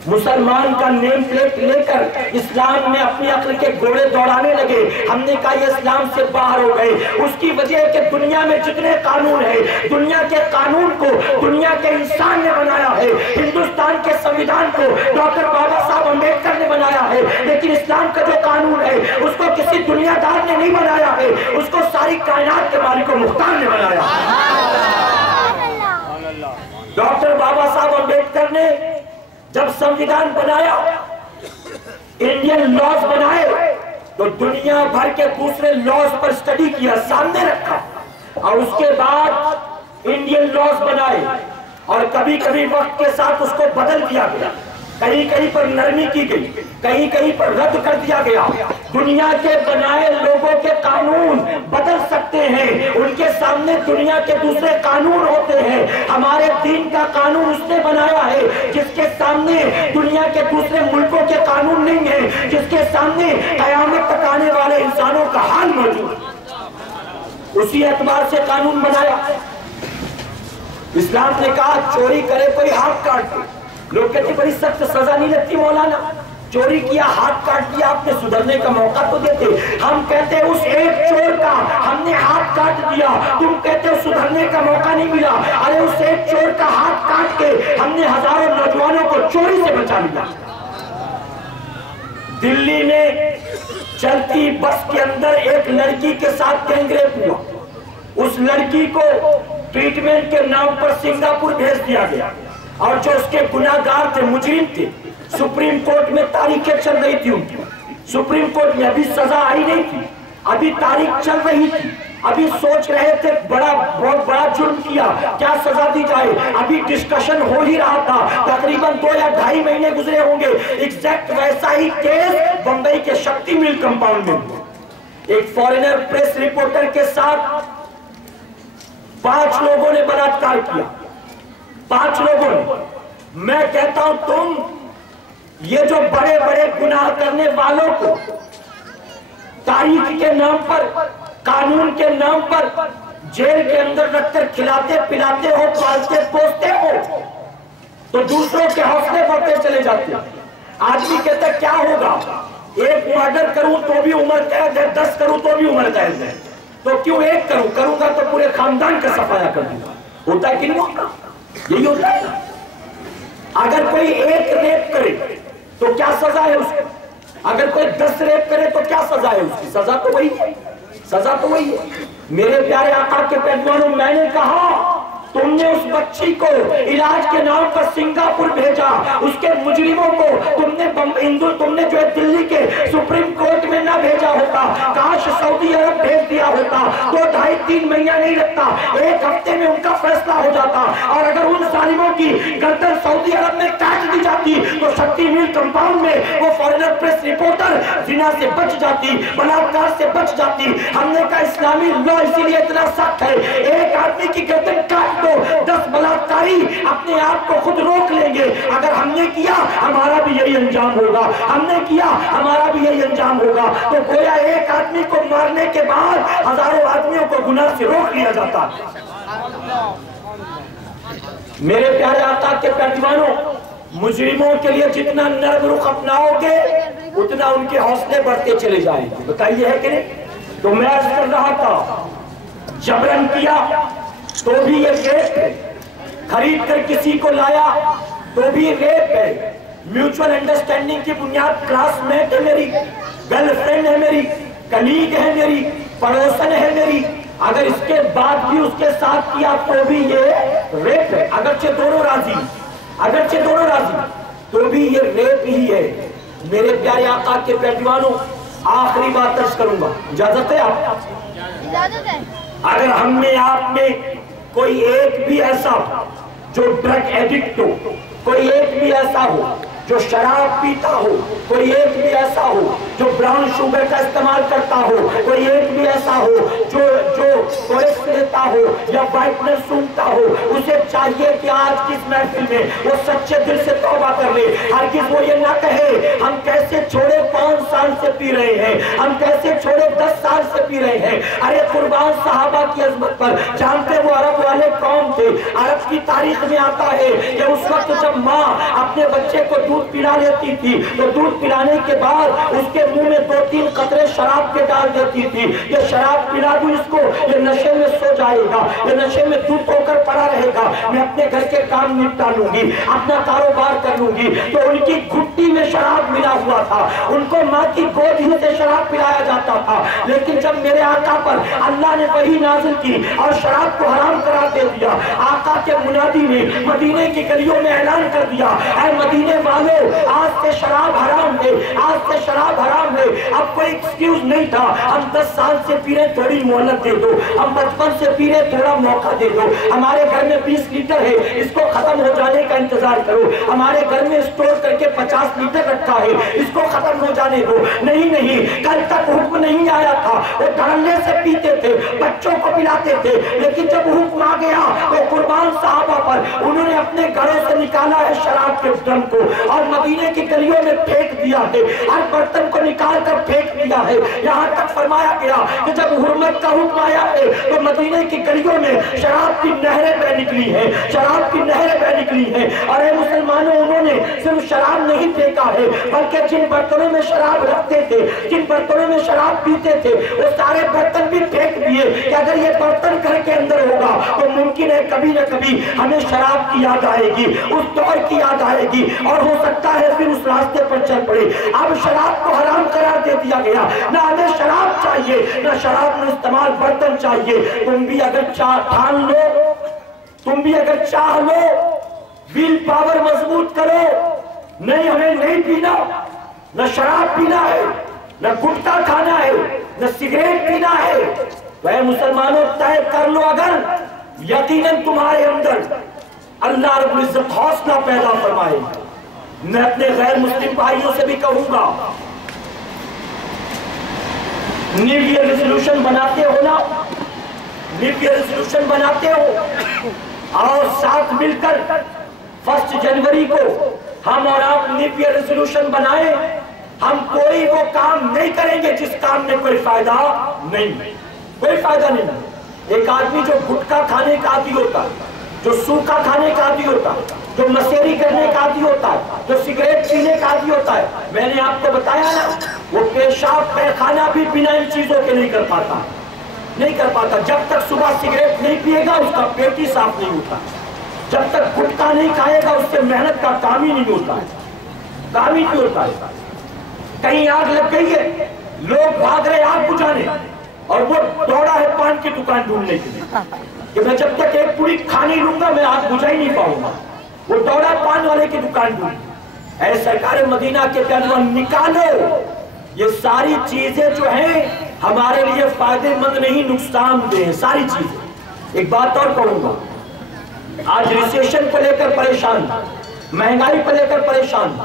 مسلمان کا نیم پلیٹ لے کر اسلام میں اپنی عقل کے گھوڑے دوڑانے لگے. ہم نے کہا یہ اسلام سے باہر ہو گئے. اس کی وجہ ہے کہ دنیا میں جتنے قانون ہیں, دنیا کے قانون کو دنیا کے انسان نے بنایا ہے. ہندوستان کے سنویدھان کو ڈاکٹر بابا صاحب امبیڈکر نے بنایا ہے, لیکن اسلام کا جو قانون ہے اس کو کسی دنیا دار نے نہیں بنایا ہے, اس کو ساری کائنات کے مالک و مختار نے بنایا. ڈاکٹر بابا صاحب امبیڈکر نے جب سنویدھان بنایا, انڈین لاز بنائے, تو دنیا بھر کے دوسرے لاز پر اسٹڈی کیا, سامنے رکھا, اور اس کے بعد انڈین لاز بنائے, اور کبھی کبھی وقت کے ساتھ اس کو بدل دیا گیا, کہیں کہیں پر نرمی کی گئی, کہیں کہیں پر رد کر دیا گیا. دنیا کے بنائے لوگوں کے قانون بدل سکتے ہیں, ان کے سامنے دنیا کے دوسرے قانون ہوتے ہیں. ہمارے دین کا قانون اس نے بنایا ہے جس کے سامنے دنیا کے دوسرے ملکوں کے قانون نہیں ہیں, جس کے سامنے قیامت تک آنے والے انسانوں کا حال موجود ہے. اسی اعتبار سے قانون بنایا. اسلام نے کہا چوری کرے کوئی ہاتھ کاٹ دے. لوگ کہتے بڑی سخت سزا نہیں لگتی مولانا, چوری کیا ہاتھ کاٹ دیا, آپ نے سدھرنے کا موقع تو دیتے. ہم کہتے ہیں اس ایک چور کا ہم نے ہاتھ کاٹ دیا, تم کہتے ہو سدھرنے کا موقع نہیں ملا. ارے اس ایک چور کا ہاتھ کاٹ کے ہم نے ہزاروں نوجوانوں کو چوری سے بچا لیا. دلی میں چلتی بس کے اندر ایک لڑکی کے ساتھ گینگ ریپ ہوا. اس لڑکی کو ٹریٹمنٹ کے نام پر سنگاپور بھیج دیا گیا اور جو اس کے گناہگار تھے, مجرم تھے, سپریم کورٹ میں تاریخیں چل رہی تھی ان کی. سپریم کورٹ میں ابھی سزا آئی نہیں تھی, ابھی تاریخ چل رہی تھی, ابھی سوچ رہے تھے بہت بڑا جرم کیا, کیا سزا دی جائے. ابھی ڈسکشن ہو ہی رہا تھا, تقریباً 2 یا 2.5 مہینے گزرے ہوں گے. ایگزیکٹ ویسا ہی کیس بمبئی کے شکتی مل کمپاؤنڈ میں ہوا. ایک فارینر پریس رپورٹر کے ساتھ 5 لوگوں نے بلااتکار کیا, 5 لوگوں نے. میں کہتا ہوں تم یہ جو بڑے بڑے گناہ کرنے والوں کو تاریخ کے نام پر, قانون کے نام پر جیل کے اندر رکھ کر کھلاتے پلاتے ہو, پالتے پوستے ہو, تو دوسروں کے حوصلے بڑھتے چلے جاتے. آدمی کہتا ہے کیا ہوگا, ایک مرڈر کروں تو بھی عمر قید ہے, 10 کروں تو بھی عمر قید ہے, تو کیوں ایک کروں گا تو پورے خاندان کا صفایا کر دوں گا. ہوتا ہے کہ نہیں ہوتا؟ یہی ہوتا ہے. اگر کوئی ایک ریپ کرے تو کیا سزا ہے اس کو, اگر کوئی 10 ریپ کرے تو کیا سزا ہے اس کی؟ سزا تو وہی ہے, سزا تو وہی ہے. میرے پیارے آقا کے پیغمبروں, میں نے کہا تم نے اس بچی کو علاج کے نام پر سنگاپور بھیجا, اس کے مجرموں کو تم نے جو ہے دلی کے سپریم کورٹ میں نہ بھیجا ہوتا, کاش سعودی عرب بھیج دیا ہوتا, 2-2.5-3 مہینہ نہیں لگتا, 1 ہفتے میں ان کا فیصلہ ہو جاتا. اور اگر ان ظالموں کی گردن سعودی عرب میں کاٹ دی جاتی تو شکتی میل کمپاؤنڈ میں وہ فارینر پریس رپورٹر زنا سے بچ جاتی, بلااتکار سے بچ جاتی. ہم نے کہا اسلامی لا اسی لیے اتنا سخت ہے, ایک آدمی کی گردن کاٹ دو, 10 بلااتکاری اپنے آپ کو خود روک لیں گے. اگر ہم نے کیا ہمارا بھی یہی انجام ہوگا, ہم نے کیا ہمارا بھی یہی انجام ہوگا. تو گویا ایک آدمی کو مارنے کے بعد ہزاروں آدمیوں کو گناہ سے روک لیا جاتا. میرے پیارے آقا کے پیغمبروں, مجرموں کے لیے جتنا نرم رخ اپناؤ گے اتنا ان کے حوصلے بڑھتے چلے جائیں گے. بتائیے ہے کہ نہیں؟ تو میں عرض کر رہا تھا, جبرن کیا تو بھی یہ ریپ ہے, خرید کر کسی کو لایا تو بھی ریپ ہے. میوچل انڈرسٹینڈنگ کی بنیاد کلاس میٹ ہے میری, گرل فرینڈ ہے میری, کلیگ ہے میری, پڑوسن ہے میری, اگر اس کے بعد بھی اس کے ساتھ کیا تو بھی یہ ریپ ہے. اگرچہ دونوں راضی تو بھی یہ ریپ ہی ہے. میرے پیارے آقا کے پیغمبروں, آخری بات عرض کروں گا, اجازت ہے آپ؟ اجازت ہے. اگر ہم میں آپ میں کوئی ایک بھی ایسا جو ڈرگ ایڈکٹ ہو, کوئی ایک بھی ایسا ہو جو شراب پیتا ہو, کوئی ایک بھی ایسا ہو جو براؤن شوگر کا استعمال کرتا ہو, کوئی ایک بھی ایسا ہو جو کویکس لیتا ہو یا وائٹنر سونگتا ہو, اسے چاہیے کہ آج کی اس محفل میں وہ سچے دل سے توبہ کر لے. ہرگز وہ یہ نہ کہے ہم کیسے چھوڑے 5 سال سے پی رہے ہیں, ہم کیسے چھوڑے 10 سال سے پی رہے ہیں. ارے قربان صحابہ کی عظمت پر, جانتے وہ عرب والے قوم تھے. عرب کی تاریخ میں آتا ہے کہ اس وقت جب ماں اپنے بچے کو دودھ پلا لیتی تھی تو دودھ پلانے کے بعد اس کے منہ میں 2-3 قطرے شراب کے ڈال دیتی تھی. یہ شراب پلا دوں اس کو, یہ نشے میں سو جائے گا, یہ نشے میں دودھ ہو کر پڑا رہے گا, میں اپنے گھر کے کام نپٹا لوں گی, اپنا کاروبار کر لوں گی. تو ان کی گھٹی میں شراب ملا ہوا تھا, ان کو ماں کی گود ہی سے شراب پلایا جاتا تھا. لیکن جب میرے آقا پر اللہ نے وحی نازل کی اور شراب کو حرام قرار دے دیا, آقا کے منادی نے مدینے کی گلیوں میں اعلان کر دیا, اے مدینے والو, آج سے شراب حرام ہے, آج سے شراب حرام ہے. اب کوئی ایکسکیوز نہیں تھا, ہم 10 سال سے پی رہے, تھوڑی مہلت دے دو, ہم 55 سے پی رہے, تھوڑا موقع دے دو, ہمارے گھر میں 20 لیٹر ہے, اس کو ختم ہو جانے کا انتظار کرو, ہمارے گھر میں اسٹور کر کے 50 لیٹر رکھا ہے, اس کو ختم ہو جانے دو. نہیں, کل تک حکم نہیں آیا تھا, وہ دھڑلے سے پیتے تھے, بچوں کو پلاتے تھے, لیکن جب حکم آ گیا تو قربان صحابہ پر انہوں نے اپنے گھروں سے نکالا ہے شراب کے ڈرم کو اور مدینے کی گلیوں میں پھینک دیا ہے, ہر برتن کو نکال کر پھینک دیا ہے. یہاں تک فرمایا گیا کہ جب حرمت کا حکم آیا ہے تو مدینے کی گلیوں میں شراب کی نہریں بہ نکلی ہیں, شراب کی نہریں بہ نکلی نکلی ہیں. اور اے مسلمانوں, انہوں نے صرف شراب نہیں پھینکا ہے بلکہ جن برتنوں میں شراب رکھتے تھے, جن برتنوں میں شراب پیتے تھے, وہ سارے برتن بھی پھینک دیے کہ اگر یہ برتن گھر کے اندر ہوگا تو ممکن ہے کبھی نہ کبھی ہمیں شراب کی یاد آئے گی, اس دور کی یاد آئے گی, اور ہو سکتا ہے پھر اس راستے پر چل پڑے. اب شراب کو حرام قرار دے دیا گیا, نہ ہمیں شراب چاہیے, نہ شراب میں استعمال برتن چاہیے. تم بھی اگر ٹھان لو, تم بھی اگر چاہ لو, ویل پاور مضبوط کرو, نہیں ہمیں نہیں پینا, نہ شراب پینا ہے, نہ گٹکا کھانا ہے, نہ سگریٹ پینا ہے, تو اے مسلمانوں طے کر لو. اگر یقیناً تمہارے اندر اللہ رب العزت حوصلہ پیدا فرمائے. میں اپنے غیر مسلم بھائیوں سے بھی کہوں گا, نیو ایئر ریزولوشن بناتے ہو نا, نیو ایئر ریزولوشن بناتے ہو, اور ساتھ مل کر 1 جنوری کو ہم اور آپ نیو ایئر ریزولوشن بنائیں. ہم کوئی وہ کام نہیں کریں گے جس کام میں کوئی فائدہ نہیں, کوئی فائدہ نہیں. ایک آدمی جو گٹکا کھانے کا عادی ہوتا ہے, جو سوکھا کھانے کا عادی ہوتا ہے, جو مسیری کرنے کا عادی ہوتا ہے, جو سگریٹ پینے کا عادی ہوتا ہے, میں نے آپ کو بتایا نا, وہ پیشاب پیخانہ بھی بنا ان چیزوں کے نہیں کر پاتا, نہیں کر پاتا. جب تک صبح سگریٹ نہیں پیے گا اس کا پیٹ ہی صاف نہیں ہوتا, جب تک گٹکا نہیں کھائے گا اس سے محنت کا کام ہی نہیں ہوتا ہے, کام ہی نہیں ہوتا ہے. کہیں آگ لگ گئی ہے, لوگ بھاگ رہے آگ بجھانے, اور وہ دوڑا ہے پان کی دکان ڈھونڈنے کے لیے کہ میں جب تک ایک پوری کھانی لوں گا میں آگ بجھا ہی نہیں پاؤں گا. وہ دوڑا پان والے کی دکان ڈھونڈ. اے سرکار مدینہ کے پیغمبر, نکالو یہ ساری چیزیں جو ہیں ہمارے لیے فائدے مند نہیں, نقصان دہ ہیں ساری چیزیں. ایک بات اور کہوں گا, آج ریسیشن کو لے کر پریشان, مہنگائی کو لے کر پریشان,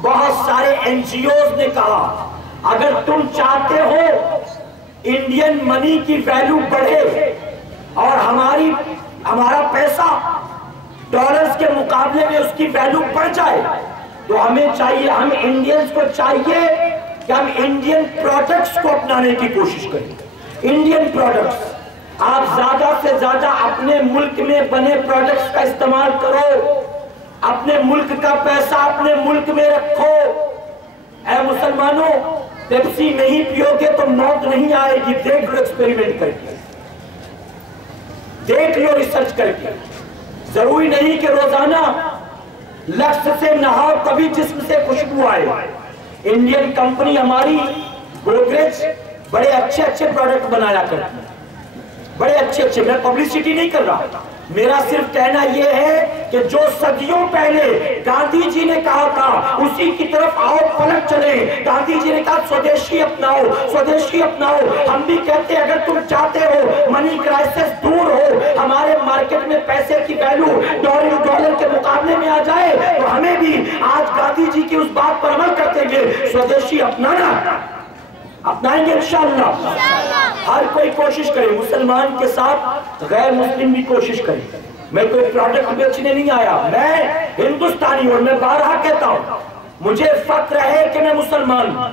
بہت سارے این جی اوز نے کہا اگر تم چاہتے ہو انڈین منی کی ویلیو بڑھے اور ہمارا پیسہ ڈالرز کے مقابلے میں اس کی ویلیو بڑھ جائے, تو ہمیں چاہیے, ہم انڈینز کو چاہیے کہ ہم انڈین پروڈکٹس کو اپنانے کی کوشش کریں. انڈین پروڈکٹس, آپ زیادہ سے زیادہ اپنے ملک میں بنے پروڈکٹس کا استعمال کرو, اپنے ملک کا پیسہ اپنے ملک میں رکھو. اے مسلمانوں, پیپسی نہیں پیو گے تو موت نہیں آئے گی. دیکھ لو ایکسپیریمنٹ کر کے, دیکھ لو ریسرچ کر کے. ضروری نہیں کہ روزانہ لفظ سے نہاؤ تبھی جسم سے خوشبو آئے. انڈین کمپنی ہماری گودریج بڑے اچھے اچھے پروڈکٹ بنایا کرتی ہے, بڑے اچھے اچھے. میں پبلسٹی نہیں کر رہا, میرا صرف کہنا یہ ہے کہ جو صدیوں پہلے گاندھی جی نے کہا تھا اسی کی طرف آؤ پلٹ چلیں. گاندھی جی نے کہا سودیشی اپناؤ, سودیشی اپناؤ. ہم بھی کہتے ہیں اگر تم چاہتے ہو منی کرائسس دور ہو, ہمارے مارکیٹ میں پیسے کی ویلیو ڈالر کے مقابلے میں آ جائے, تو ہمیں بھی آج گاندھی جی کی اس بات پر عمل کرتے ہوئے سودیشی اپنائیں گے انشاءاللہ. ہر کوئی کوشش کرے, مسلمان کے ساتھ غیر مسلم بھی کوشش کرے. میں کوئی پروڈکٹ بیچنے نہیں آیا, میں ہندوستانی ہوں, میں بارہا کہتا ہوں مجھے فخر ہے کہ میں مسلمان ہوں,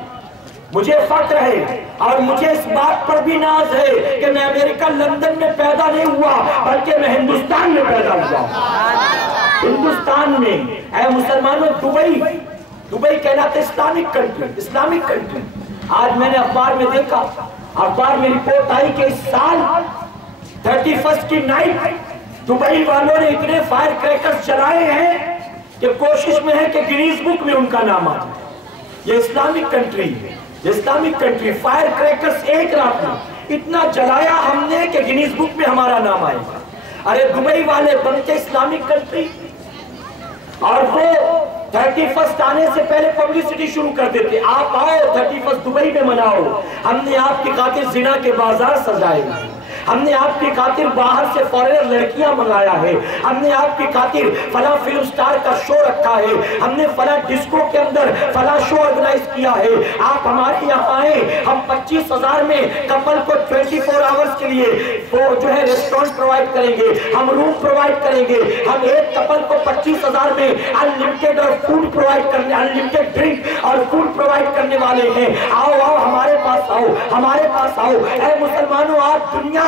مجھے فخر ہے, اور مجھے اس بات پر بھی ناز ہے کہ میں امریکہ لندن میں پیدا نہیں ہوا بلکہ میں ہندوستان میں پیدا ہوا, ہندوستان میں. اے مسلمانوں, دبئی کہلاتے اسلامک کنٹری, اسلامک کنٹری. آج میں نے اخبار میں دیکھا, اخبار میں رپورٹ آئی کہ اس سال 31 کی نائٹ دبئی والوں نے اتنے فائر کریکرز چلائے ہیں کہ کوشش میں ہے کہ گنیز بک میں ان کا نام آ جائے. یہ اسلامک کنٹری ہے, یہ اسلامک کنٹری. فائر کریکرز ایک رات میں اتنا جلایا ہم نے کہ گنیز بک میں ہمارا نام آئے گا. ارے دبئی والے بنتے اسلامک کنٹری, اور وہ 31 آنے سے پہلے پبلسٹی شروع کر دیتے, آپ آؤ 31 دبئی میں مناؤ, ہم نے آپ کی خاطر زنا کے بازار سجائے, ہم نے آپ کی خاطر باہر سے فارنر لڑکیاں منگایا ہے, ہم نے آپ کی خاطر فلاں فلم سٹار کا شو رکھا ہے, ہم نے فلاں ڈسکو کے اندر فلاں شو آرگنائز کیا ہے, آپ ہمارے یہاں آئیں, ہم 25,000 میں کپل کو 24 آورز کے لیے وہ جو ہے ریسٹورنٹ پرووائڈ کریں گے, ہم روم پرووائڈ کریں گے, ہم ایک کپل کو 25,000 میں انلمیٹڈ اور فوڈ پرووائڈ کرنے, انلمیٹڈ ڈرنک اور فوڈ پرووائڈ کرنے والے ہیں. آؤ آؤ ہمارے پاس آؤ, ہمارے پاس آؤ. اے مسلمانوں, آج دنیا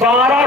12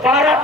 12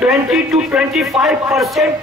20 to 25%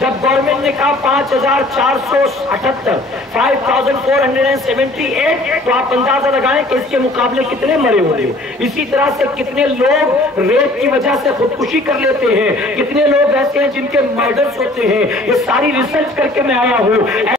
جب گورنمنٹ نے کہا 5478 5478 تو آپ اندازہ لگائیں کہ اس کے مقابلے کتنے مرے ہوئے. اسی طرح سے کتنے لوگ ریپ کی وجہ سے خودکشی کر لیتے ہیں, کتنے لوگ ایسے ہیں جن کے مرڈرز ہوتے ہیں. یہ ساری ریسرچ کر کے میں آیا ہوں.